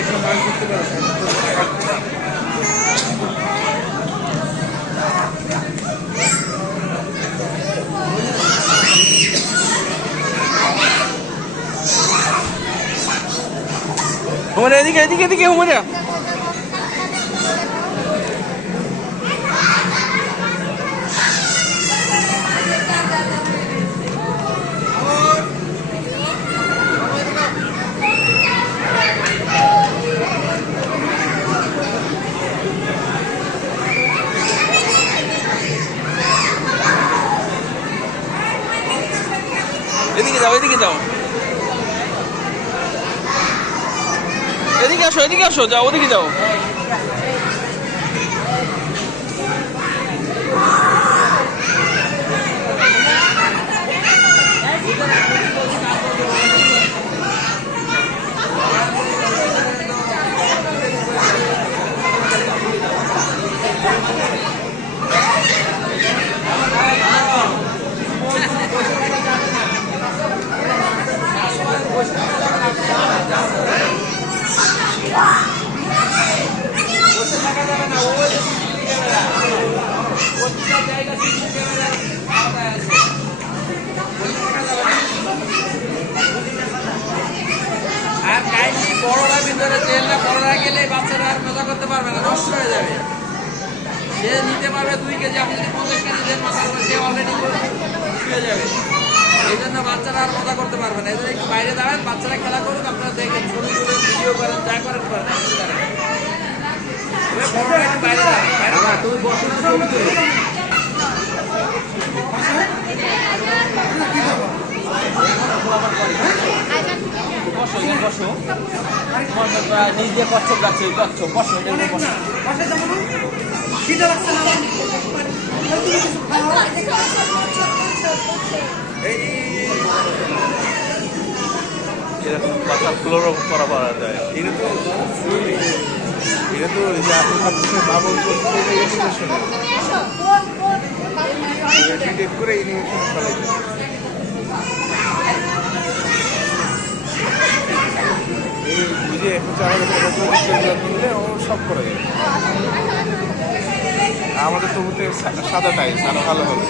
একটা মাছ ধরতে পারো। হুমারে এদিকে এদিকে এদিকে হুমারে এদিকে যাও এদিকে যাও এদিকে আসো যাও ওদিকে যাও আর কাইন্ডলি বড়রা ভিতরে যেন না, বড়রা গেলে বাচ্চারা আর মজা করতে পারবে না, নষ্ট হয়ে যাবে। সে নিতে পারবে 2 কেজি, আপনি যদি 50 কেজি দেন মাথার উপরে, সে অলরেডি শুয়ে যাবে। এই জন্য বাচ্চারা আর মজা করতে পারবে না। এদের একটু বাইরে দাঁড়ান, বাচ্চারা খেলা করুক, আপনারা দেখেন, ছবি তুলে ভিডিও করেন, যা করেন করেন। বড়রা একটু বাইরে দাঁড়ান, তুমি বসে ছবি তুলো। বসো বসো, নিজ দিয়ে কচ্ছপ যাচ্ছে, কচ্ছপ বসো, বসো। এরকম পাতা ফ্লোরও করা পারা যায়। এটা তো মা বলছো করে ইনিমেশন ফেলাই এই বুঝে নিলে ও সব করে যাবে। আমাদের তবুতে সাদা টাইলস আরো ভালো হবে।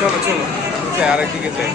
চলো চলো যাই, আরেকদিকে যাই।